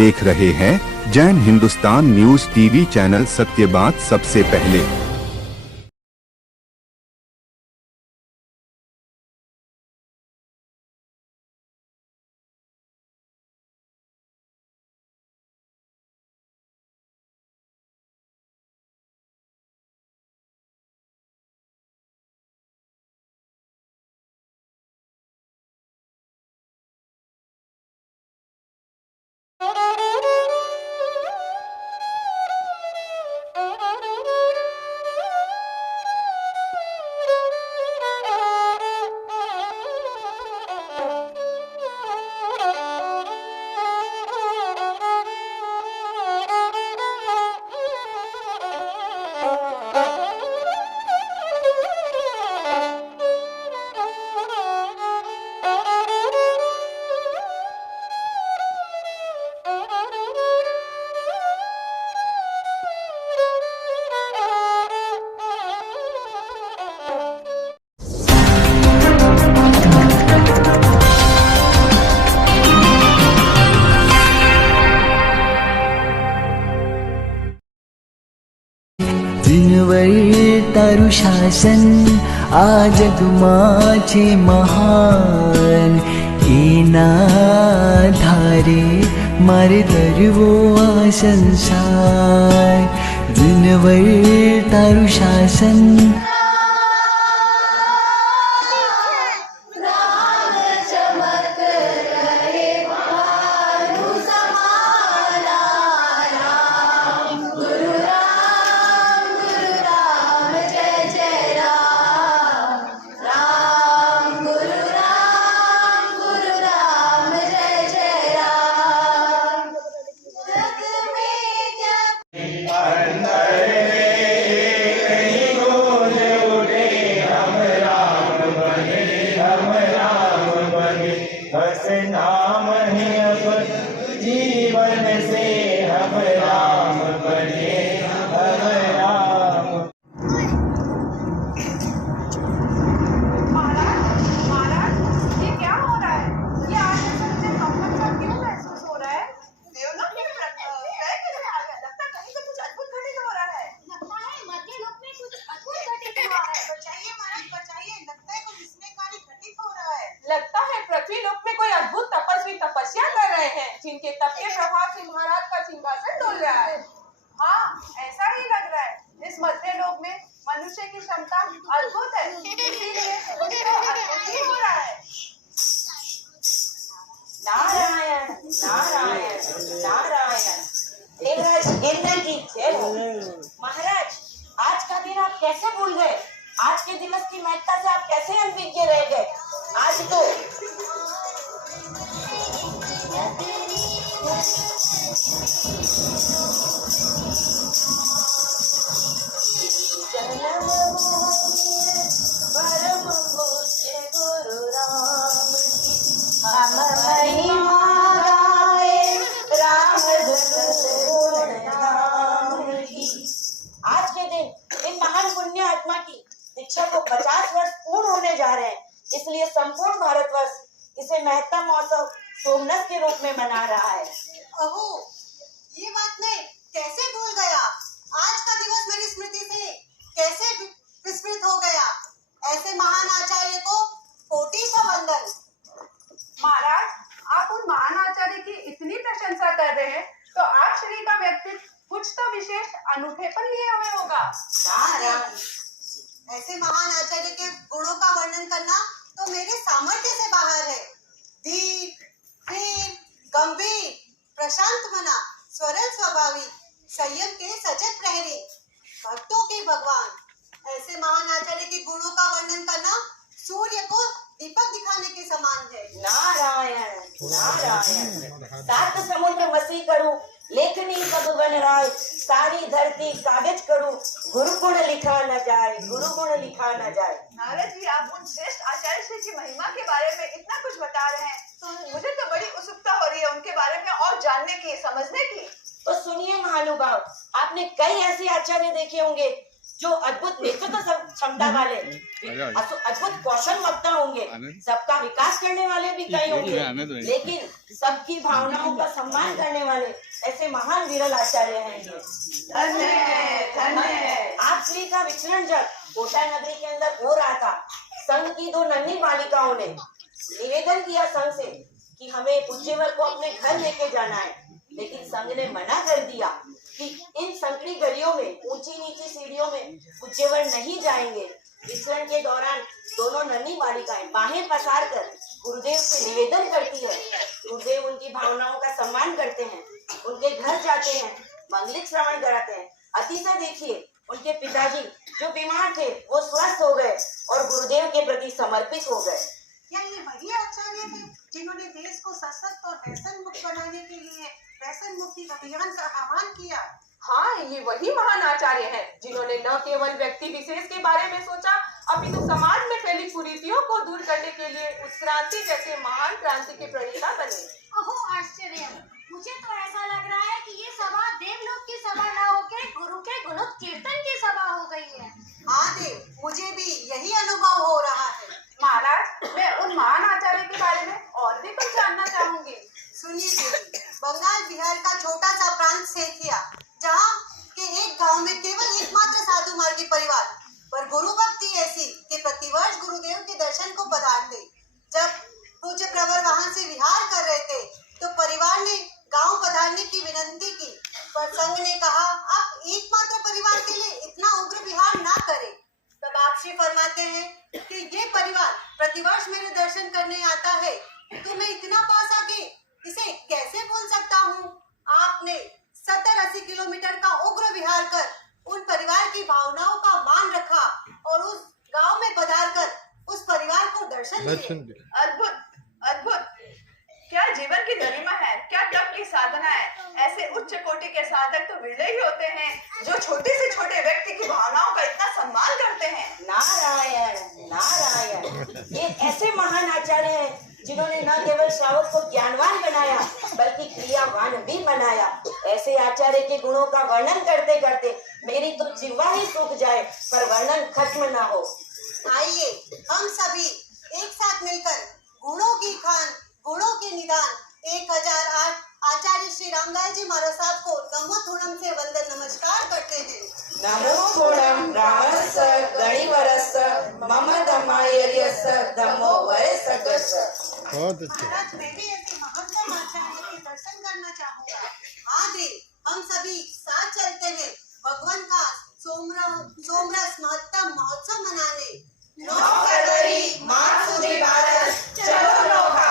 देख रहे हैं Jain Hindustan news TV channel. सत्य बात सबसे पहले। दिनवर तारु शासन आज तुमाचे महान एना धारे मारे तरवो आ संसार। दिनवर तारु शासन बस नाम ही अब जीवन से हम राम बने हम राम। महाराज, ये क्या हो रहा है? ये आज ऐसा मुझे कंफर्ट सा क्यों महसूस हो रहा है? देवलोक में पैर किधर आ गया? लगता है कहीं तो कुछ अद्भुत घटित हो रहा है। लगता है मध्यलोक में कुछ अद्भुत घटित हुआ है। बचाइए महाराज, बचाइए। लगता है कुछ विस्मयकारी घटित हो रहा है। लगता है पृथ्वी लोक में कोई अद्भुत तपस्वी तपस्या कर रहे हैं, जिनके तप के प्रभाव से महाराज का सिंहासन डोल रहा है। हाँ, ऐसा ही लग रहा है। इस मध्य लोक में मनुष्य की क्षमता अद्भुत है, इसीलिए कुछ तो अद्भुत ही हो रहा है। नारायण नारायण नारायण। देवराज इंद्र की जय हो। महाराज, आज का दिन आप कैसे भूल गए? आज के दिवस की महत्ता से आप कैसे अनभिज्ञ रह गए? आज तो परम पूज्य गुरु राम की हम महिमा गाए, राम गुण नाम की। आज के दिन इन महान पुण्य आत्मा की दीक्षा को 50 वर्ष पूर्ण होने जा रहे हैं, इसलिए संपूर्ण भारतवर्ष इसे महत्तम महोत्सव सोमनाथ के रूप में मना रहा है। अहो, ये बात मैं कैसे भूल गया? आज का दिवस मेरी स्मृति से कैसे विस्मृत हो गया? ऐसे महान आचार्य को कोटि का वंदन। महाराज, आप उन महान आचार्य की इतनी प्रशंसा कर रहे हैं, तो आप श्री का व्यक्तित्व कुछ तो विशेष अनूठेपन लिए हुए होगा। नारायण, ऐसे महान आचार्य के गुणों का वर्णन करना तो मेरे सामर्थ्य से बाहर है। धीर, प्रेम, गंभीर, प्रशांत मना, सरल स्वभावी, संयम के सजग प्रहरी, भक्तों के भगवान। ऐसे महान आचार्य के गुणों का वर्णन करना सूर्य को दीपक दिखाने के समान है। नारायण नारायण। सात समुद्र मसी करूं, लेखनी पद बन राय, सारी धरती कागज करूं, गुरु गुण लिखा न जाए, गुरु गुण लिखा न जाए। नारद जी, आप उन श्रेष्ठ आचार्य श्री की महिमा के बारे में इतना कुछ बता रहे हैं, तो मुझे तो बड़ी उत्सुकता हो रही है उनके बारे में और जानने की, समझने की। तो सुनिए महानुभाव, आपने कई ऐसे आचार्य देखे होंगे जो अद्भुत नेतृत्व क्षमता वाले, अद्भुत कौशल वक्ता होंगे, सबका विकास करने वाले भी कई होंगे, लेकिन सबकी भावनाओं का सम्मान करने वाले ऐसे महान विरल आचार्य हैं। आप श्री का विचरण जब कोटा नगरी के अंदर हो रहा था, संघ की 2 नन्ही बालिकाओं ने निवेदन किया संघ से कि हमें पूज्यवर को अपने घर लेके जाना है, लेकिन संघ ने मना कर दिया कि इन संकरी गलियों में, ऊंची नीची सीढ़ियों में पूज्यवर नहीं जाएंगे। विचरण के दौरान दोनों नन्ही बालिकाएं बाहें पसार कर गुरुदेव से निवेदन करती है। गुरुदेव उनकी भावनाओं का सम्मान करते हैं, उनके घर जाते हैं, मंगलिक श्रवण कराते हैं। अतिशय देखिए, उनके पिताजी जो बीमार थे वो स्वस्थ हो गए और गुरुदेव के प्रति समर्पित हो गए। क्या ये वही आचार्य थे जिन्होंने देश को सशक्त और व्यसन मुक्त बनाने के लिए व्यसन मुक्ति अभियान का आह्वान किया? हाँ, ये वही महान आचार्य हैं जिन्होंने न केवल व्यक्ति विशेष के बारे में सोचा, अपितु समाज में फैली कुरीतियों को दूर करने के लिए उत्क्रांति जैसे महान क्रांति के प्रणेता बने। अहो आश्चर्य, मुझे तो ऐसा लग रहा है कि ये सभा देवलोक की सभा न होकर गुरु के गुणोत कीर्तन की सभा हो गई है। हाँ देव, मुझे भी यही अनुभव हो रहा है। महाराज, मैं उन महान आचार्य के बारे में और भी कुछ जानना चाहूंगी। सुनिए देवी, बंगाल बिहार का छोटा सा प्रांत सेठिया, जहाँ के एक गांव में केवल एकमात्र साधु मार्गी परिवार पर गुरु भक्ति ऐसी कि प्रतिवर्ष गुरुदेव के दर्शन को पधारते। जब पूज्य प्रवर वहां से विहार कर रहे थे तो परिवार ने गांव पधारने की विनती की, पर संघ ने कहा आप एकमात्र परिवार के लिए इतना उग्र विहार ना करें। तब आप श्री फरमाते हैं कि ये परिवार प्रतिवर्ष मेरे दर्शन करने आता है, तो मैं इतना पास आके इसे कैसे भूल सकता हूँ। आपने 70-80 किलोमीटर का उग्र विहार कर उन परिवार की भावनाओं का मान रखा और उस गांव में पधार कर उस परिवार को दर्शन दिए। अद्भुत, अद्भुत! क्या जीवन की गरिमा है, क्या तप की साधना है। ऐसे उच्च कोटि के साधक तो विरले ही होते हैं जो छोटे से छोटे व्यक्ति की भावनाओं का इतना सम्मान करते हैं। नारायण नारायण, ये ऐसे महान आचार्य हैं जिन्होंने न केवल श्रावक को ज्ञानवान बनाया बल्कि क्रियावान भी बनाया। ऐसे आचार्य के गुणों का वर्णन करते करते मेरी तो जिह्वा ही सूख जाए, पर वर्णन खत्म ना हो। आइए हम सभी एक साथ मिलकर गुणों की खान, गुणों के निदान 1008 आचार्य श्री रामदास जी महाराज साहब को नमो थोड़म से वंदन नमस्कार करते हैं। नमो थोड़म रामस गणिवरस मम धमायर्यस धमो वयसगस। महाराज, मैं भी ऐसे महत्तम आचार्य के दर्शन करना चाहूँगा। हाँ देव, हम सभी साथ चलते हैं भगवान का सोमरस महत्तम महोत्सव मनाने। 9 फरवरी मार्च सुधी भारत, चलो नौका।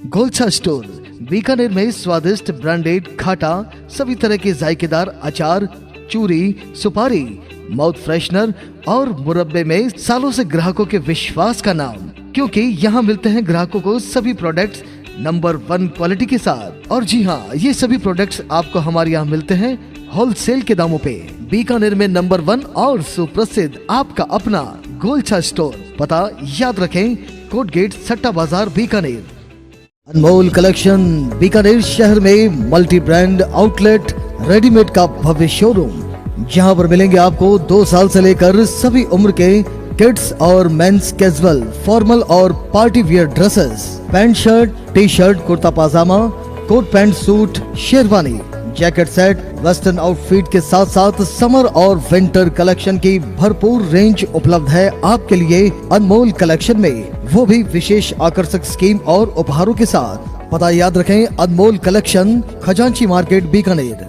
गोलछा स्टोर बीकानेर में स्वादिष्ट ब्रांडेड खाटा, सभी तरह के जायकेदार अचार, चूरी, सुपारी, माउथ फ्रेशनर और मुरब्बे में सालों से ग्राहकों के विश्वास का नाम, क्योंकि यहाँ मिलते हैं ग्राहकों को सभी प्रोडक्ट्स नंबर 1 क्वालिटी के साथ। और जी हाँ, ये सभी प्रोडक्ट्स आपको हमारे यहाँ मिलते हैं होलसेल के दामों पे। बीकानेर में नंबर 1 और सुप्रसिद्ध आपका अपना गोलछा स्टोर। पता याद रखें, कोट गेट, सट्टा बाजार, बीकानेर। अनमोल कलेक्शन बीकानेर शहर में मल्टी ब्रांड आउटलेट रेडीमेड का भव्य शोरूम, जहां पर मिलेंगे आपको 2 साल से लेकर सभी उम्र के किड्स और मेंस कैजुअल, फॉर्मल और party wear dresses, pant shirt, T shirt, kurta pajama, coat pant suit, sherwani, jacket set, western outfit के साथ साथ समर और विंटर कलेक्शन की भरपूर रेंज उपलब्ध है आपके लिए अनमोल कलेक्शन में, वो भी विशेष आकर्षक स्कीम और उपहारों के साथ। पता याद रखें, अनमोल कलेक्शन, खजांची मार्केट, बीकानेर।